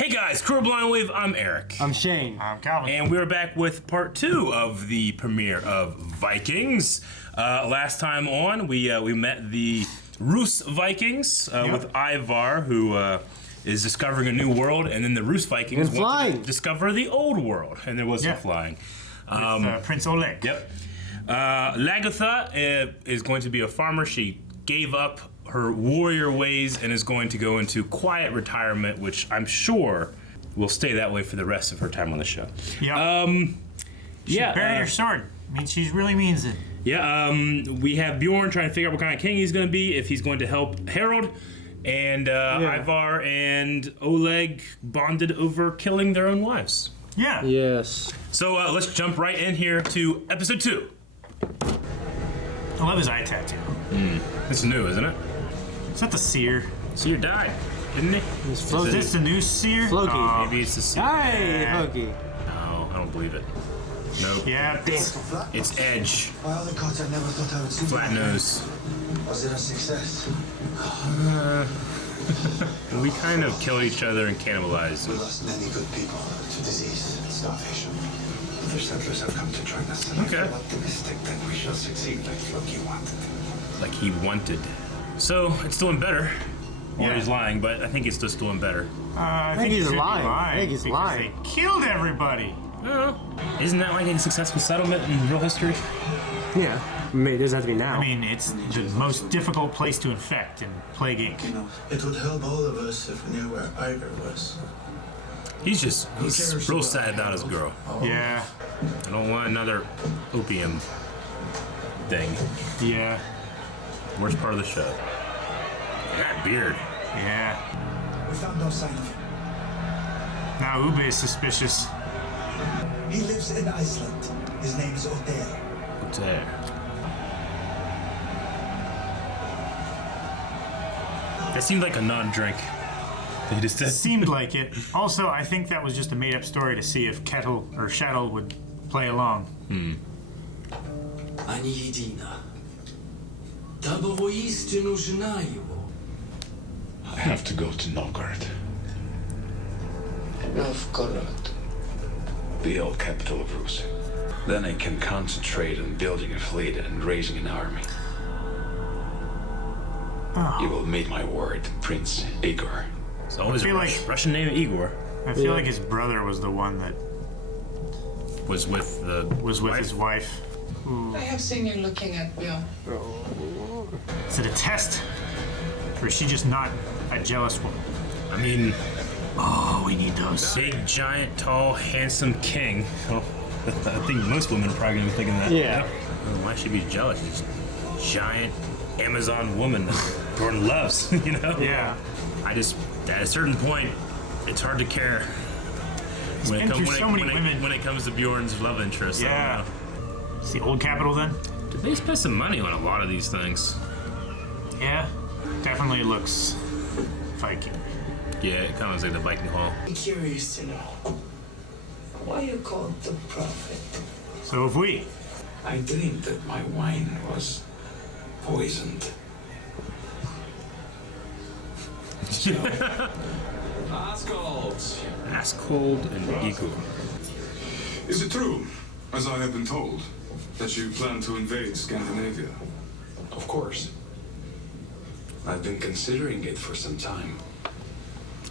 Hey guys, Crew Blind Wave, I'm Eric. I'm Shane. I'm Calvin. And we're back with part 2 of the premiere of Vikings. Last time on, we met the Rus Vikings with Ivar, who is discovering a new world, and then the Rus Vikings want to discover the old world, and there was some flying. With, Prince Oleg. Yep. Lagatha is going to be a farmer. She gave up her warrior ways and is going to go into quiet retirement, which I'm sure will stay that way for the rest of her time on the show. Yep. She buried her sword. I mean, she really means it. Yeah. We have Bjorn trying to figure out what kind of king he's going to be, if he's going to help Harold, and Ivar and Oleg bonded over killing their own wives. Yeah. Yes. So let's jump right in here to episode 2. I love his eye tattoo. It's new, isn't it? Is that the seer? Seer died, didn't he? It's Is Floki. this the new seer? Floki. Oh, Maybe it's the seer. Hey, Floki. No, I don't believe it. Nope. yeah. It's Edge. By all accounts, I never thought I would see Flat you. nose. Was it a success? We kind of killed each other and cannibalized. We lost many good people to disease and starvation. The settlers have come to join us, and Okay. I feel optimistic that we shall succeed like Floki wanted. Like he wanted. So it's doing better. Or Yeah. he's lying, but I think it's just doing better. I think he's could be lying. I think he's because lying. They killed everybody. I don't know. Isn't that like a successful settlement in real history? Yeah. I mean, it doesn't have to be now. I mean, it's the most difficult place to infect in Plague Inc. You know, it would help all of us if we knew where Ivar was. He's cares real about sad about his girl. Yeah. I don't want another opium thing. Yeah. Worst part of the show. That beard. Yeah. We found no sign of him. Now Ube is suspicious. He lives in Iceland. His name is Odell. What's there? That seemed like a non-drink. He just said. Seemed like it. Also, I think that was just a made-up story to see if Kettle or Shettle would play along. Ani jedina. Ta bo woistinu żynaju. I have to go to Novgorod, Novgorod. the old capital of Rus. Then I can concentrate on building a fleet and raising an army. You will meet my ward, Prince Igor. It's always I a feel like- Russian name, Igor. I feel like his brother was the one that Was with the his wife. I have seen you looking at Bjorn. Is it a test? Or is she just not a jealous woman? I mean, Oh, we need those. big, giant, tall, handsome king. Well, I think most women are probably gonna be thinking that. Yeah. Why should she be jealous? She's a giant Amazon woman that Gordon loves, you know? Yeah. I just, at a certain point, it's hard to care. When been through so many women. when it comes to Bjorn's love interest. I don't Yeah. know. It's the old capital then? Did they spend some money on a lot of these things? Yeah. Definitely looks Viking. Yeah, it kind of looks like the Viking Hall. I'm curious to know why you called the prophet. So if we. I dreamed that my wine was poisoned. Ass cold and equal. Is it true, as I have been told, that you plan to invade Scandinavia? Of course. I've been considering it for some time.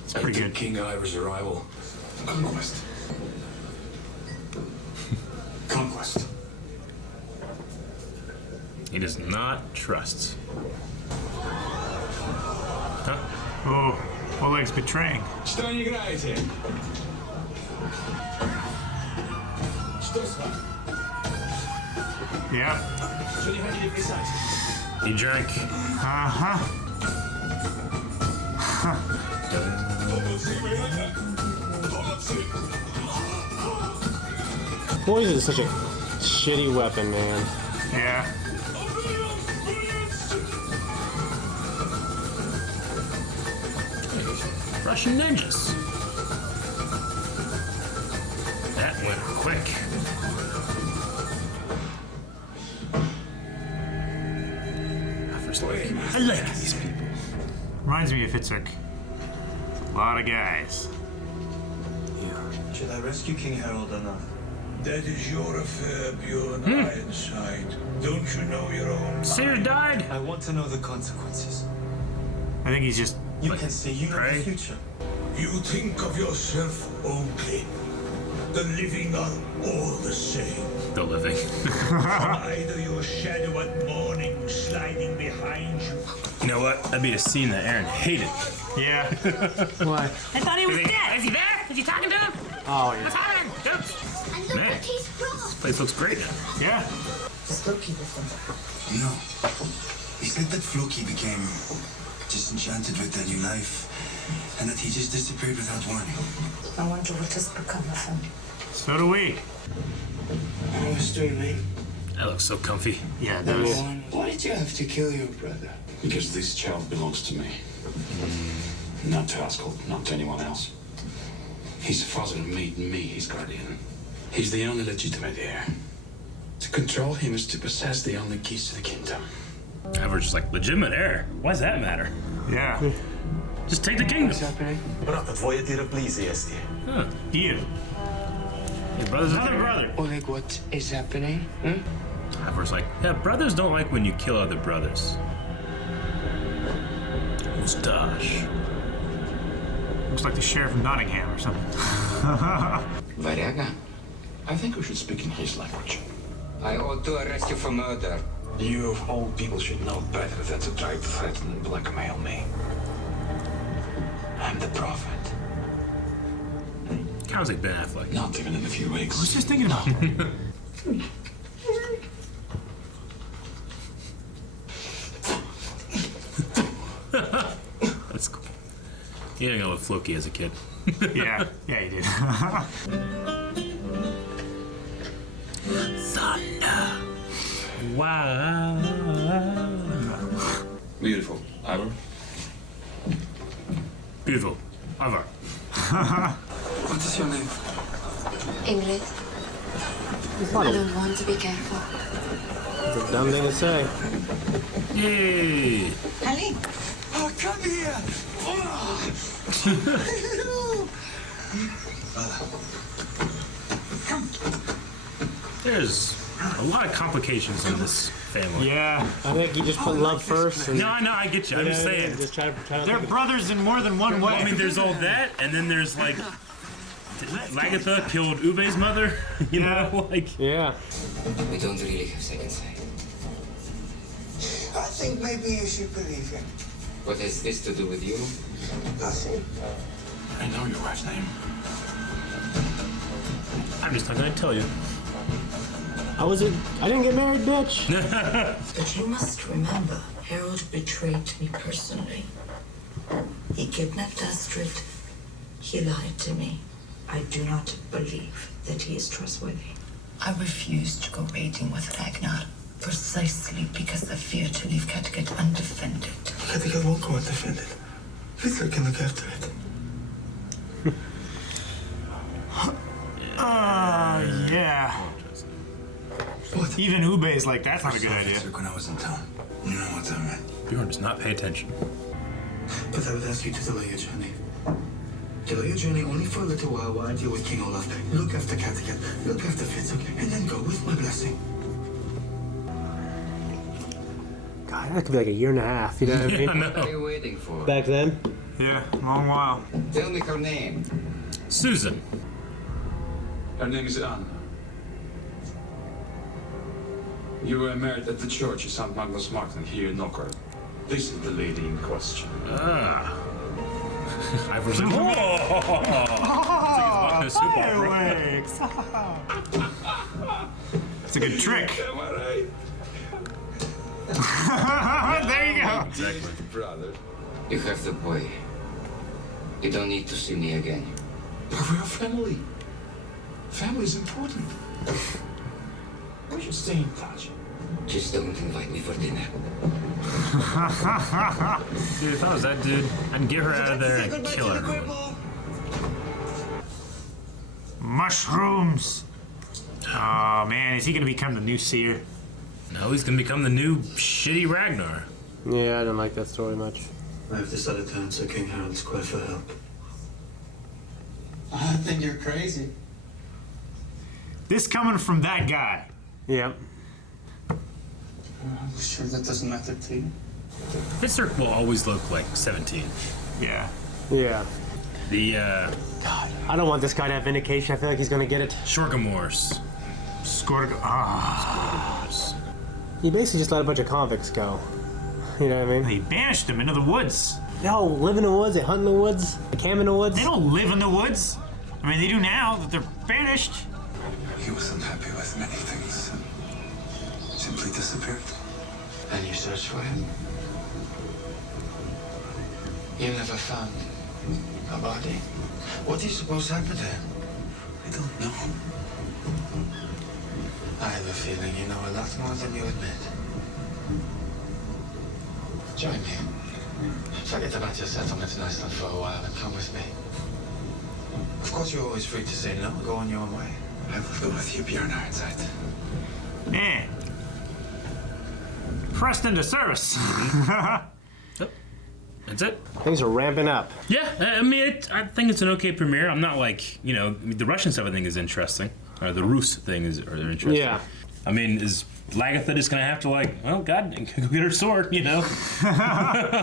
It's pretty good. King Ivar's arrival. Conquest. Conquest. He does not trust. Huh? Oh, Oleg's betraying. Что не играете? Что с вами? Yeah. Что не хотели писать? He drank. Uh-huh. Poison is such a shitty weapon, man. Yeah. Russian ninjas. That went quick. First look. I like these people. Reminds me of Fitzek. A lot of guys. Should I rescue King Harold or not? That is your affair, Bjorn Ironside. Don't you know your own Seer mind? died. I want to know the consequences. I think he's just. You can see you know pray? the future. You think of yourself only. The living are all the same. The living. Either your shadow at morning sliding behind you. You know what? That'd be a scene that Aaron hated. Yeah. What? I thought he was dead. Is he there? Is he talking to him? Oh, yeah. What's happening? Oops. And look Man. what he's brought. This place looks great now. Yeah. Just go keep with them. No. He said that Floki became disenchanted with their new life, and that he just disappeared without warning. I wonder what has become of him. So do we. How was doing, mate? That looks so comfy. Yeah, it does. Why did you have to kill your brother? Because this child belongs to me. Not to Ascol, not to anyone else. His father made me his guardian. He's the only legitimate heir. To control him is to possess the only keys to the kingdom. Ivar's just like, legitimate heir? Why does that matter? Yeah. Just take the kingdom. Brata, tvoje ti replizi jesti. Huh. You. Your brother's Another brother. Oleg, what is happening? Ivar's like, yeah, brothers don't like when you kill other brothers. Mustache. Looks like the sheriff of Nottingham or something. Varyaga? I think we should speak in his language. I ought to arrest you for murder. You of all people should know better than to try to threaten and blackmail me. I'm the prophet. Sounds like Ben Affleck. Not even in a few weeks. I was just thinking about it. That's cool. He didn't know with Floki as a kid. Yeah. Yeah, he did. Thunder. Wow. Beautiful. Ivor? Beautiful. Ivar. What is your name? Ingrid, It's I not a, don't want to be careful. it's a dumb thing to say. Yay. Ali, Oh, come here! There's a lot of complications in this family. Yeah. I think you just put love first. And, No, I know, I get you. I'm just saying. Just try to They're brothers in more than one way. I mean, there's all that, and then there's like Lagatha killed Ube's mother. You know, like Yeah. We don't really have second sight. I think maybe you should believe him. What has this to do with you? Nothing. I know your wife's name. I'm just not gonna tell you. I didn't get married, bitch. but you must remember, Harold betrayed me personally. He kidnapped Astrid. He lied to me. I do not believe that he is trustworthy. I refused to go raiding with Ragnar, precisely because I fear to leave Kattegat undefended. Kattegat won't go undefended. Hitler can look after it. Yeah. What? Even Ube's like, that's not a good idea. When I was in town. You know what that meant. Bjorn does not pay attention. But I would ask you to delay your journey. Delay your journey only for a little while I deal with King Olaf. Look after Kattegat, look after Fitzek, and then go with my blessing. God, that could be like a year and a half. You know what I mean? I know. What are you waiting for? Back then. Yeah, long while. Tell me her name. Susan. Her name is Anna. You were married at the church of St. Magnus Martin here in Knocker. This is the lady in question. Ah. Ivar's like, whoa! It's like he's watching a soap opera. Fireworks. It's a good trick. Am I right? There you go. Exactly. Brother. You have the boy. You don't need to see me again. But we're a family. Family is important. We should stay in touch. Just don't invite me for dinner. Dude, if I was that dude, I'd get her out of there and kill everyone. Mushrooms. Oh man, is he gonna become the new seer? No, he's gonna become the new shitty Ragnar. Yeah, I don't like that story much. I have decided to answer King Harold's cry for help. think you're crazy. This coming from that guy. Yep. I'm sure that doesn't matter to you. Fitzner will always look like 17. Yeah. Yeah. The God, I don't want this guy to have vindication. I feel like he's gonna get it. Shorgamores. He basically just let a bunch of convicts go. You know what I mean? He banished them into the woods. Yo, live in the woods, they hunt in the woods, they camp in the woods. They don't live in the woods. I mean, they do now that they're banished. He was unhappy with many things. Simply disappeared. And you searched for him? You never found a body? What do you suppose happened to him? I don't know. I have a feeling you know a lot more than you admit. Join me. Forget about your settlement in Iceland for a while and come with me. Of course, you're always free to say no. Go on your own way. I will go with you, Bjorn Ironside. Man. Pressed into service. That's it. Things are ramping up. Yeah, I mean, I think it's an okay premiere. I'm not like, the Russian stuff I think is interesting. Or the Rus thing is interesting. Yeah. I mean, is Lagatha just gonna have to go get her sword,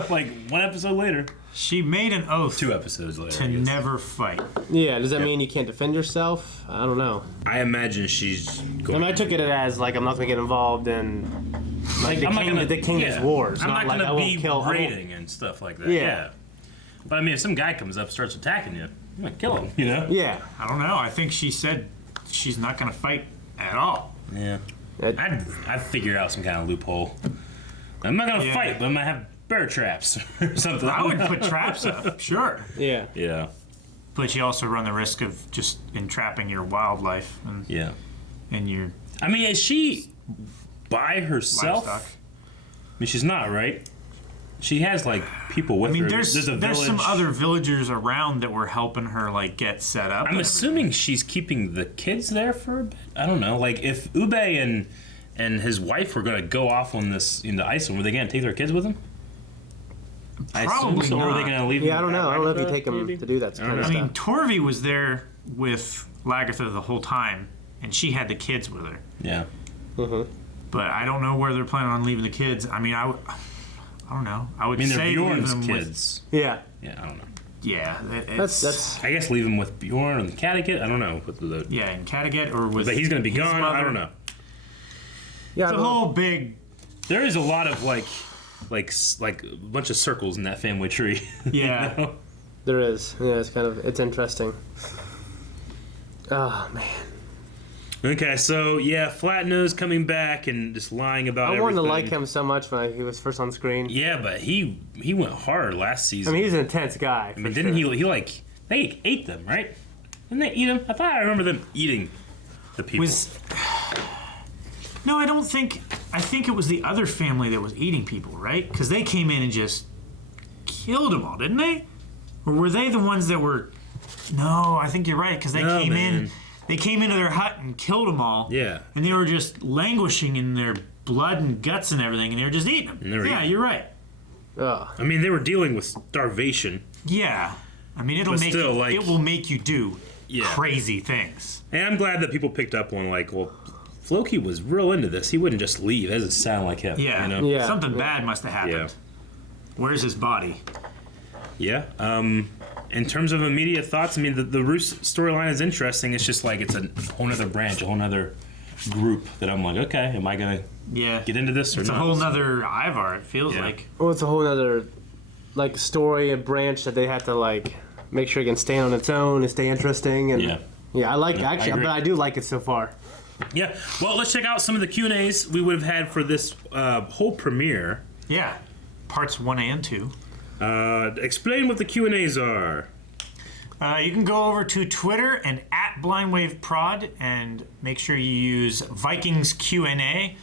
like one episode later. She made an oath 2 episodes later. to never fight. Yeah, does that mean you can't defend yourself? I don't know. I imagine she's going. I took it as I'm not gonna get involved in the king's wars. I'm not like, gonna I be won't kill raiding and stuff like that. Yeah. But I mean, if some guy comes up and starts attacking you, I'm gonna kill him. Yeah. I don't know. I think she said she's not going to fight at all. Yeah. I'd figure out some kind of loophole. I'm not gonna fight, but I'm gonna have bear traps or something. I would put traps up, sure. Yeah. Yeah. But you also run the risk of just entrapping your wildlife and your. I mean, is she by herself? Livestock. I mean, she's not, right? She has people with her. There's a village. some other villagers around that were helping her get set up. I'm assuming she's keeping the kids there for a bit. I don't know. If Ube and his wife were gonna go off on this into Iceland, were they gonna take their kids with them? Probably so, not. or were they gonna leave them? Yeah, I don't know. I don't know if you take them to do that kind of I mean, stuff. Torvi was there with Lagatha the whole time, and she had the kids with her. Yeah. Mm-hmm. But I don't know where they're planning on leaving the kids. I mean, I don't know. I would they're say Bjorn's leave them kids. Yeah. Yeah, I don't know. Yeah, that's. I guess leave him with Bjorn and Kattegat. I don't know. Yeah, in Kattegat or with. But he's gonna be his gone. mother. I don't know. Yeah, it's a whole big. There is a lot of like a bunch of circles in that family tree. Yeah. There is. Yeah, it's interesting. Oh man. Okay, so Flatnose coming back and just lying about everything. I wanted to like him so much when he was first on screen. Yeah, but he went hard last season. I mean, he's an intense guy. I mean, didn't he they ate them, right? Didn't they eat them? I thought I remember them eating the people. No, I don't think. I think it was the other family that was eating people, right? Because they came in and just killed them all, didn't they? Or were they the ones that were? No, I think you're right. Because they came in. They came into their hut and killed them all. Yeah. And they were just languishing in their blood and guts and everything, and they were just eating them. You're right. Ugh. I mean, they were dealing with starvation. Yeah. I mean, it will make you do crazy things. And I'm glad that people picked up on Floki was real into this. He wouldn't just leave. It doesn't sound like him. Yeah. You know? Something bad must have happened. Yeah. Where's his body? Yeah. In terms of immediate thoughts, I mean, the Roos storyline is interesting. It's just it's a whole other branch, a whole other group that I'm like, okay, am I going to get into this or it's not? It's a whole nother Ivar, it feels like. Well, it's a whole other story, a branch that they have to make sure it can stand on its own and stay interesting. And I like actually, but I do like it so far. Yeah. Well, let's check out some of the Q&As we would have had for this whole premiere. Yeah. Parts 1 and 2. Explain what the Q&As are. You can go over to Twitter and @BlindWaveProd and make sure you use Vikings Q&A.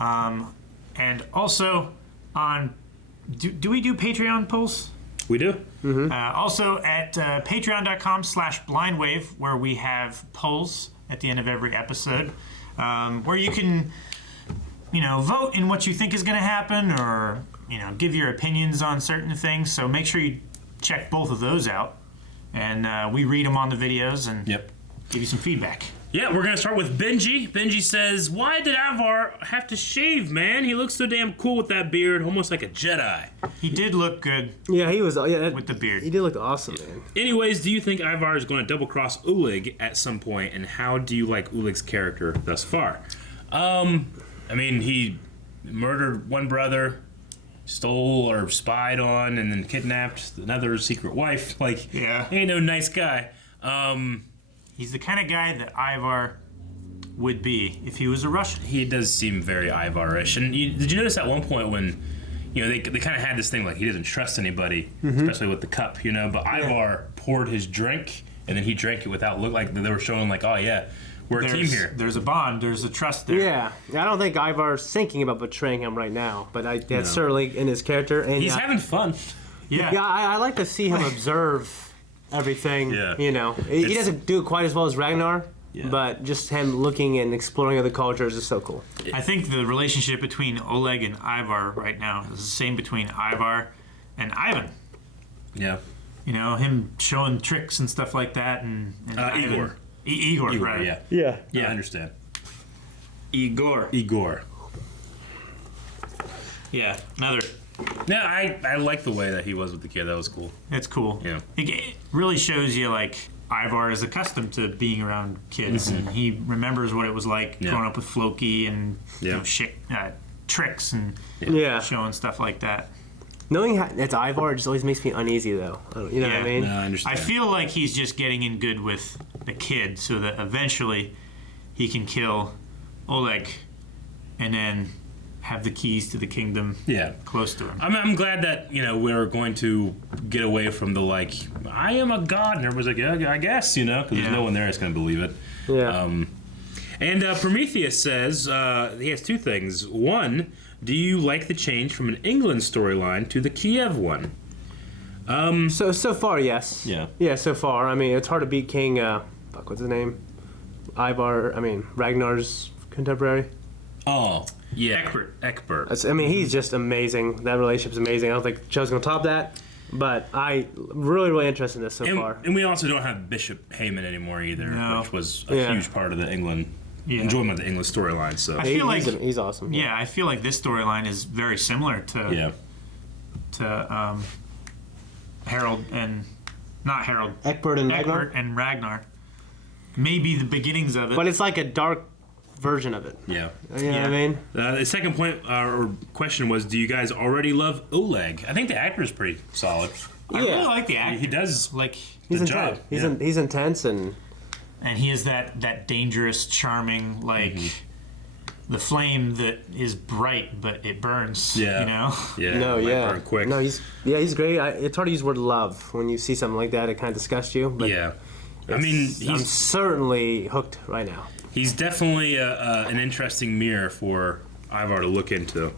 And also on, do we do Patreon polls? We do. Mm-hmm. Also at patreon.com/blindwave, where we have polls at the end of every episode, where you can, vote in what you think is going to happen, or give your opinions on certain things. So make sure you check both of those out. and we read them on the videos and give you some feedback. Yeah, we're gonna start with Benji. Benji says, "Why did Ivar have to shave, man? He looks so damn cool with that beard, almost like a Jedi." He did look good. Yeah, he was. Yeah, with the beard. He did look awesome, man. Anyways, do you think Ivar is going to double cross Ulig at some point, and how do you like Ulig's character thus far? I mean, he murdered one brother, stole or spied on, and then kidnapped another secret wife. Like, he ain't no nice guy. He's the kind of guy that Ivar would be if he was a Russian. He does seem very Ivar-ish. And did you notice at one point when, they kind of had this thing like he doesn't trust anybody, especially with the cup, But Ivar poured his drink, and then he drank it without look like they were showing like, oh yeah, we're a team here. There's a bond. There's a trust there. Yeah, I don't think Ivar's thinking about betraying him right now, but that's certainly in his character. And he's having fun. Yeah, I like to see him observe everything. He doesn't do it quite as well as Ragnar, but just him looking and exploring other cultures is so cool. I think the relationship between Oleg and Ivar right now is the same between Ivar and Ivan. Yeah. Him showing tricks and stuff like that, and Igor. Igor, right? Yeah, I understand. Igor. Yeah, another. Yeah, I like the way that he was with the kid. That was cool. It's cool. Yeah. It really shows you, like, Ivar is accustomed to being around kids, and he remembers what it was like growing up with Floki and tricks and showing stuff like that. Knowing it's Ivar just always makes me uneasy, though. You know what I mean? No, I understand. I feel like he's just getting in good with the kid so that eventually he can kill Oleg and then have the keys to the kingdom close to him. I'm glad that, we're going to get away from the, like, I am a god, and everybody's like, yeah, I guess, because there's no one there that's going to believe it. Yeah. And Prometheus says, he has two things. One, do you like the change from an England storyline to the Kiev one? So far, yes. Yeah. Yeah, so far. I mean, it's hard to beat King, what's his name? Ragnar's contemporary. Oh, yeah. Egbert. He's just amazing. That relationship's amazing. I don't think the show's going to top that. But I really interested in this so far. And we also don't have Bishop Heyman anymore either, which was a huge part of the England enjoyment of the English storyline. So I feel like he's awesome. Yeah, I feel like this storyline is very similar to Harold and not Harold. Egbert and Ragnar. Maybe the beginnings of it. But it's like a dark version of it. Yeah. You know what I mean? The second point or question was, do you guys already love Oleg? I think the actor is pretty solid. I really like the actor. He does he's the intense. job. He's intense and he is that dangerous, charming, the flame that is bright but it burns. Yeah. Yeah. No, burn quick. No, he's great. It's hard to use the word love when you see something like that. It kind of disgusts you. But I'm certainly hooked right now. He's definitely an interesting mirror for Ivar to look into.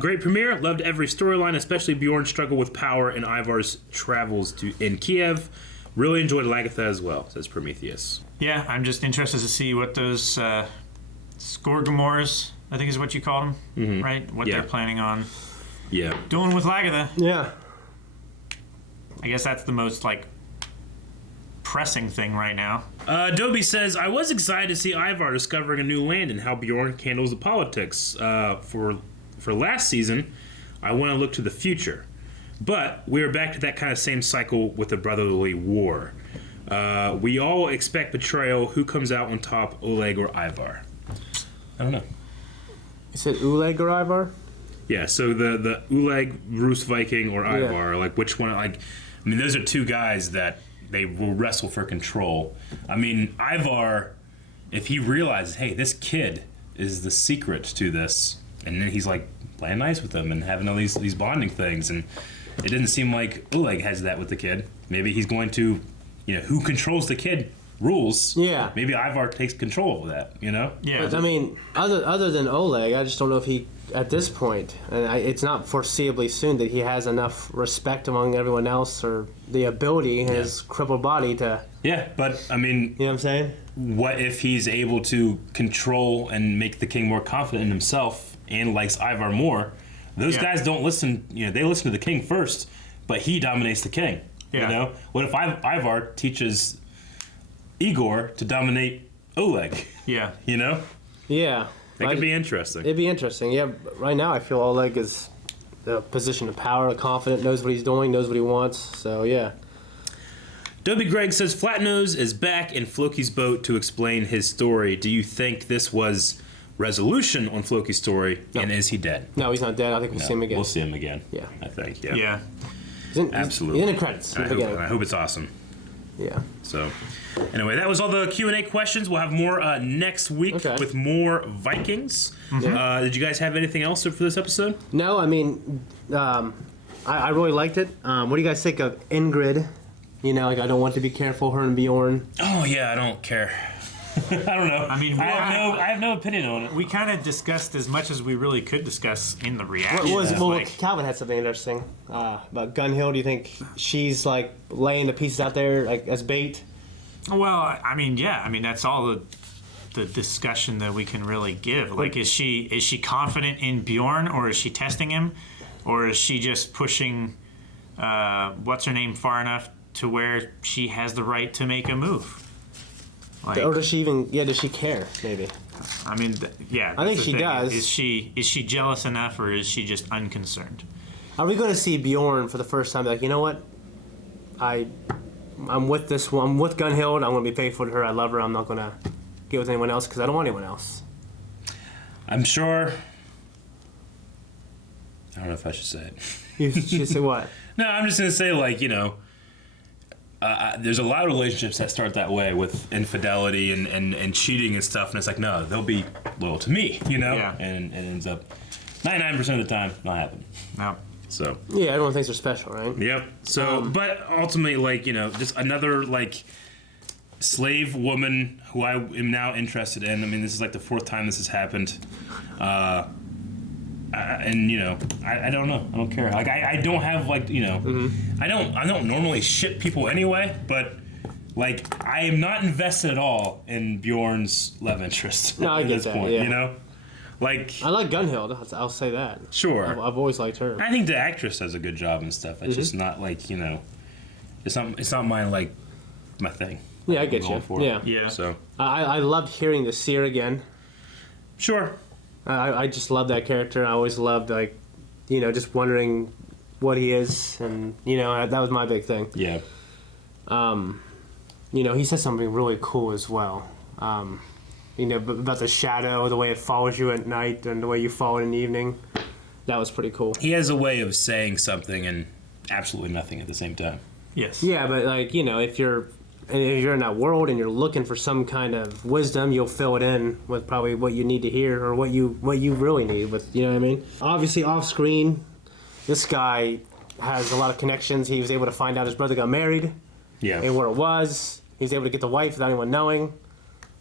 Great premiere. Loved every storyline, especially Bjorn's struggle with power and Ivar's travels in Kiev. Really enjoyed Lagatha as well, says Prometheus. Yeah, I'm just interested to see what those Skorgamors, I think is what you call them, right? What they're planning on doing with Lagatha. Yeah. I guess that's the most, pressing thing right now. Dobie says, I was excited to see Ivar discovering a new land and how Bjorn handles the politics. For last season, I want to look to the future. But we are back to that kind of same cycle with the brotherly war. We all expect betrayal. Who comes out on top, Oleg or Ivar? I don't know. You said Oleg or Ivar? Yeah, so the Oleg, Rus Viking, or Ivar, which one? Those are two guys that they will wrestle for control. Ivar, if he realizes, hey, this kid is the secret to this, and then he's playing nice with them and having all these bonding things, and it didn't seem like Oleg has that with the kid. Maybe he's going to, who controls the kid rules. Yeah. Maybe Ivar takes control of that. Yeah. But, other than Oleg, I just don't know if he, at this point, and it's not foreseeably soon that he has enough respect among everyone else or the ability in his crippled body to. Yeah, but you know what I'm saying? What if he's able to control and make the king more confident in himself and likes Ivar more? Those guys don't listen. They listen to the king first, but he dominates the king. Yeah. You know, what if Ivar teaches Igor to dominate Oleg? Yeah. You know, Yeah. that could be interesting. It'd be interesting. Yeah. Right now, I feel Oleg is the position of power, confident, knows what he's doing, knows what he wants. So yeah. Dobie Greg says Flatnose is back in Floki's boat to explain his story. Do you think this was resolution on Floki's story, and is he dead? No, he's not dead. I think we'll see him again. We'll see him again. Yeah. I think. Yeah. Yeah. Absolutely. He's in the credits. I hope it's awesome. Yeah. So, anyway, that was all the Q&A questions. We'll have more next week with more Vikings. Did you guys have anything else for this episode? No, I mean, I really liked it. What do you guys think of Ingrid? You know, like I don't want to be careful, her and Bjorn. Oh yeah, I don't care. I don't know. I mean, I have no opinion on it. We kind of discussed as much as we really could discuss in the reaction. Calvin had something interesting about Gunhill. Do you think she's like laying the pieces out there like as bait? Well, I mean, yeah. I mean, that's all the discussion that we can really give. Like, is she confident in Bjorn, or is she testing him, or is she just pushing what's her name far enough to where she has the right to make a move? Like, Or does she even? Yeah, does she care? Maybe. I mean, yeah. I think that's the she thing. does. Is she jealous enough, or is she just unconcerned? Are we going to see Bjorn for the first time? Like, you know what? I'm with this one. I'm with Gunhild. I'm going to be faithful to her. I love her. I'm not going to get with anyone else because I don't want anyone else. I'm sure. I don't know if I should say it. You should say what? No, I'm just gonna say, like, you know, there's a lot of relationships that start that way with infidelity and cheating and stuff, and it's like, no, they'll be loyal to me, you know? Yeah. And it ends up 99% of the time not happening. No. So. Yeah, everyone thinks they're special, right? Yep. So, but ultimately, like, you know, just another, like, slave woman who I am now interested in. I mean, this is like the 4th time this has happened. And you know, I don't know. I don't care. Like I don't have like, you know, I don't normally ship people anyway, but like I am not invested at all in Bjorn's love interest No, I at get this that, point. yeah. You know, like I like Gunhild. I'll say that. Sure. I've always liked her. I think the actress does a good job and stuff. It's just not like, you know, it's not my like my thing. Yeah, I I'm get going you. for. Yeah. So I loved hearing the seer again. sure. I just love that character. I always loved, like, you know, just wondering what he is, and you know that was my big thing. Yeah. You know, he said something really cool as well. You know, about the shadow, the way it follows you at night, and the way you follow it in the evening. That was pretty cool. He has a way of saying something and absolutely nothing at the same time. Yes. Yeah, but like, you know, if you're in that world and you're looking for some kind of wisdom, you'll fill it in with probably what you need to hear or what you really need. With, you know what I mean? Obviously, off screen, this guy has a lot of connections. He was able to find out his brother got married. Yeah. And where it was. He was able to get the wife without anyone knowing.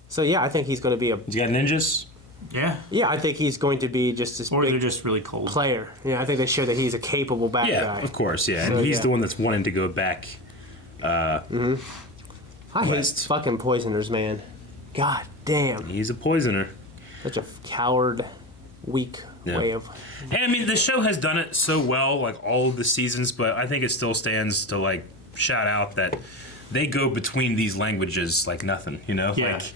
So yeah, I think he's going to be a. He's got ninjas. Yeah. Yeah, I think he's going to be just this Or big they're just really cold. player. Yeah, I think they show that he's a capable bad guy. Of course, yeah. So, And he's yeah. the one that's wanting to go back. I hate West. fucking poisoners, man. God damn. He's a poisoner. Such a coward, weak Yeah. way of. And I mean, the show has done it so well, like all of the seasons, but I think it still stands to like shout out that they go between these languages like nothing, you know? Yeah. Like,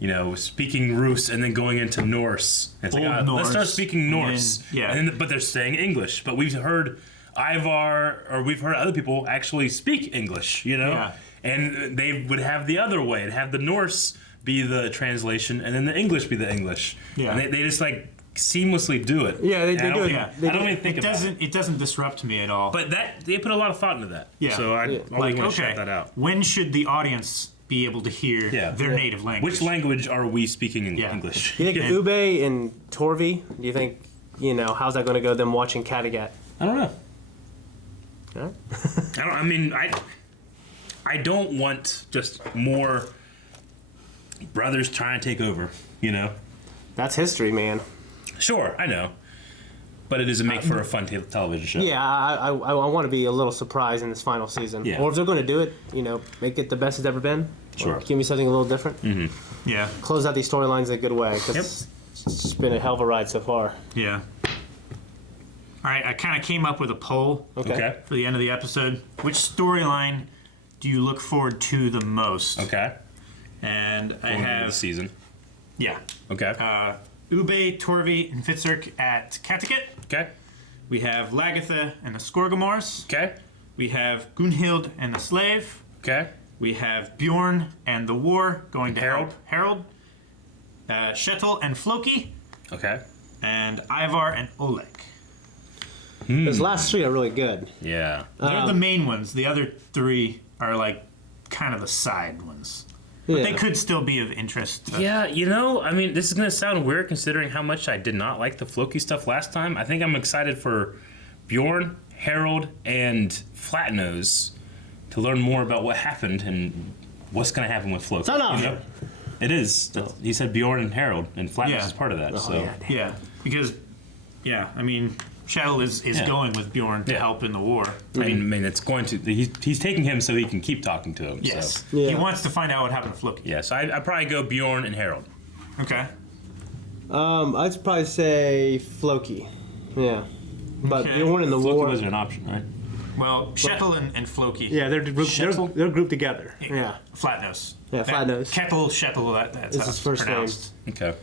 you know, speaking Rus and then going into Norse. And it's like, Old let's start Norse, speaking and Norse. then- yeah. And then, but they're saying English. But we've heard Ivar, or we've heard other people actually speak English, you know? Yeah. And they would have the other way, and have the Norse be the translation, and then the English be the English. Yeah. And they just like seamlessly do it. Yeah, they And I do don't- it. Yeah. I don't even think about it. It doesn't disrupt me at all. But that they put a lot of thought into that. Yeah. So I Yeah. always want to shout that out. when should the audience be able to hear Yeah. their native language? Which language are we speaking in Yeah. English? Do you think And- Ube and Torvi? Do you think, you know, how's that going to go? Them watching Kattegat? I don't know. Huh? I mean, I don't want just more brothers trying to take over. You know. That's history, man. Sure, I know. But it doesn't make for a fun television show. Yeah, I want to be a little surprised in this final season. Yeah. Or if they're going to do it, you know, make it the best it's ever been. Sure. Or give me something a little different. Yeah. Close out these storylines in a good way because it's been a hell of a ride so far. Yeah. All right, I kind of came up with a poll Okay. for the end of the episode. Which storyline do you look forward to the most? Okay. And I Going into have the season. Yeah. Okay. Ube, Torvi, and Fitzurk at Kattegat. Okay. We have Lagatha and the Skorgamors. Okay. We have Gunhild and the Slave. Okay. We have Bjorn and the War going to Harold. help Harold. Shettel and Floki. Okay. And Ivar and Oleg. Those last three are really good. Yeah. They're the main ones. The other three are like kind of the side ones. But Yeah. they could still be of interest. Yeah, you know, I mean, this is going to sound weird considering how much I did not like the Floki stuff last time. I think I'm excited for Bjorn, Harold, and Flatnose to learn more about what happened and what's going to happen with Floki. So no. You know? It is. He said Bjorn and Harold, and Flatnose Yeah. is part of that. so yeah. Yeah, because, I mean, Shettel is Yeah. going with Bjorn to Yeah. help in the war. I mean, it's going to. He's taking him so he can keep talking to him. Yes. So. Yeah. He wants to find out what happened to Floki. Yeah, so I'd probably go Bjorn and Harold. Okay. I'd probably say Floki. Yeah. But Okay. Bjorn in the Floki war. wasn't an option, right? Well, Shettel and Floki. Yeah, they're grouped together. Yeah. Flatnose. Yeah, Flatnose. Kettle, Shettel, that's It's how his it's first name. pronounced. Okay.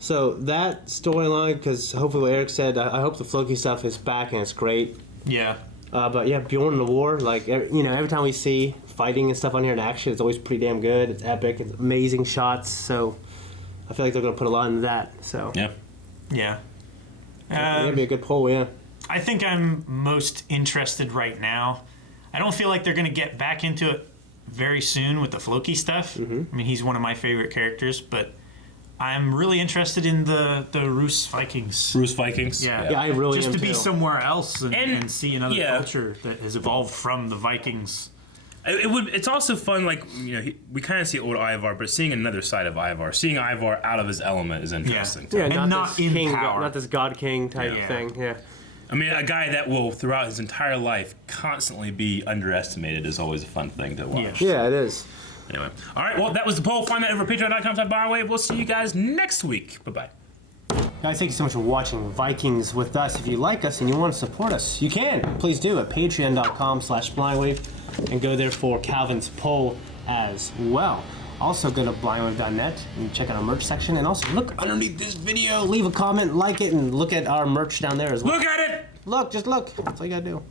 So that storyline, because hopefully what Eric said, I hope the Floki stuff is back and it's great. Yeah. But yeah, Bjorn in the war, like, every time we see fighting and stuff on here in action, it's always pretty damn good. It's epic. It's amazing shots. So I feel like they're going to put a lot into that. So Yeah. Yeah. that'd be a good poll, yeah. I think I'm most interested right now. I don't feel like they're going to get back into it very soon with the Floki stuff. Mm-hmm. I mean, he's one of my favorite characters, but I'm really interested in the Rus Vikings. Bruce Vikings. Yeah. Yeah, I really Just am to be too. somewhere else and And- see another yeah. culture that has evolved from the Vikings. It's also fun, like, we kind of see old Ivar, but seeing another side of Ivar, seeing Ivar out of his element is interesting. Yeah, And not this in king, power. not this god king type Yeah. thing. Yeah. I mean, a guy that will, throughout his entire life, constantly be underestimated is always a fun thing to watch. Yeah, it is. Anyway. All right, well, that was the poll. Find that over at patreon.com/bywave. We'll see you guys next week. Bye-bye. Guys, thank you so much for watching Vikings with us. If you like us and you want to support us, you can. Please do at patreon.com/blindwave and go there for Calvin's poll as well. Also, go to blindwave.net and check out our merch section. And also, look underneath this video, leave a comment, like it, and look at our merch down there as well. Look at it! Look, just look. That's all you gotta do.